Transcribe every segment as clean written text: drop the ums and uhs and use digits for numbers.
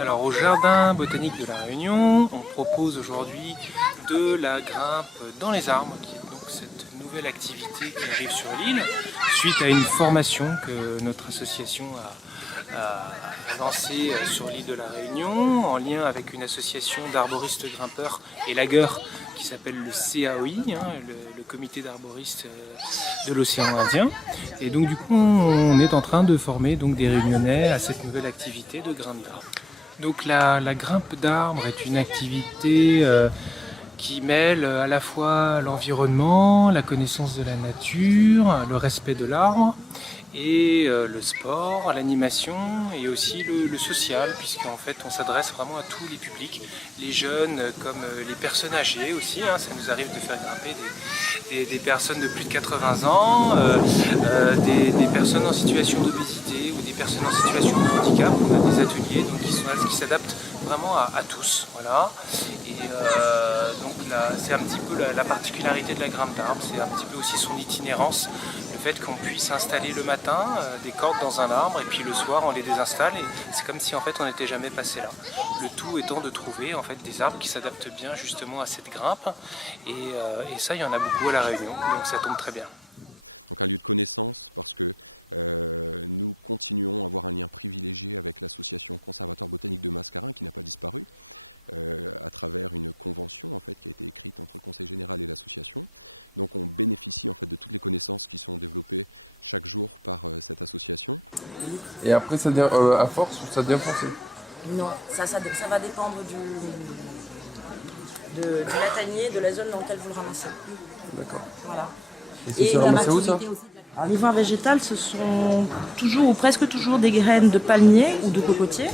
Alors au Jardin botanique de la Réunion, on propose aujourd'hui de la grimpe dans les arbres, qui est donc cette nouvelle activité qui arrive sur l'île, suite à une formation que notre association a lancée sur l'île de la Réunion, en lien avec une association d'arboristes grimpeurs et lagueurs qui s'appelle le CAOI, le comité d'arboristes de l'océan Indien. Et donc du coup on est en train de former donc des Réunionnais à cette nouvelle activité de grimpe d'arbres. Donc la grimpe d'arbres est une activité qui mêle à la fois l'environnement, la connaissance de la nature, le respect de l'arbre et le sport, l'animation et aussi le social, puisqu'en fait on s'adresse vraiment à tous les publics, les jeunes comme les personnes âgées aussi, ça nous arrive de faire grimper des personnes de plus de 80 ans, des personnes en situation d'obésité ou des personnes en situation de handicap. On a des ateliers donc, qui s'adaptent vraiment à tous. Voilà. Et donc c'est un petit peu la particularité de la grimpe d'arbre, c'est un petit peu aussi son itinérance, le fait qu'on puisse installer le matin des cordes dans un arbre et puis le soir on les désinstalle et c'est comme si en fait on n'était jamais passé là. Le tout étant de trouver en fait des arbres qui s'adaptent bien justement à cette grimpe et ça il y en a beaucoup à la Réunion, donc ça tombe très bien. Et après, à force, ça devient forcé. Non, ça va dépendre du latanier, de la zone dans laquelle vous le ramassez. D'accord. Voilà. Et c'est la ramassé où ça? maturité aussi. Alors, l'ivoire végétal, ce sont toujours ou presque toujours des graines de palmier ou de cocotier.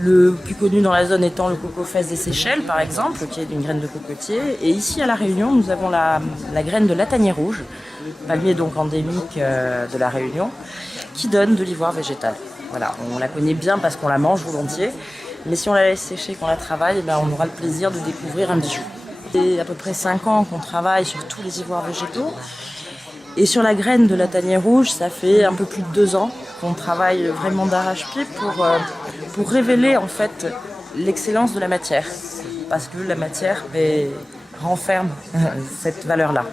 Le plus connu dans la zone étant le coco-fesse des Seychelles, par exemple, qui est une graine de cocotier. Et ici, à La Réunion, nous avons la graine de latanier rouge, palmier donc endémique de La Réunion, qui donne de l'ivoire végétal. Voilà, on la connaît bien parce qu'on la mange volontiers, mais si on la laisse sécher, qu'on la travaille, on aura le plaisir de découvrir un bijou. C'est à peu près 5 ans qu'on travaille sur tous les ivoires végétaux. Et sur la graine de latanier rouge, ça fait un peu plus de 2 ans qu'on travaille vraiment d'arrache-pied pour révéler en fait l'excellence de la matière. Parce que la matière renferme cette valeur-là.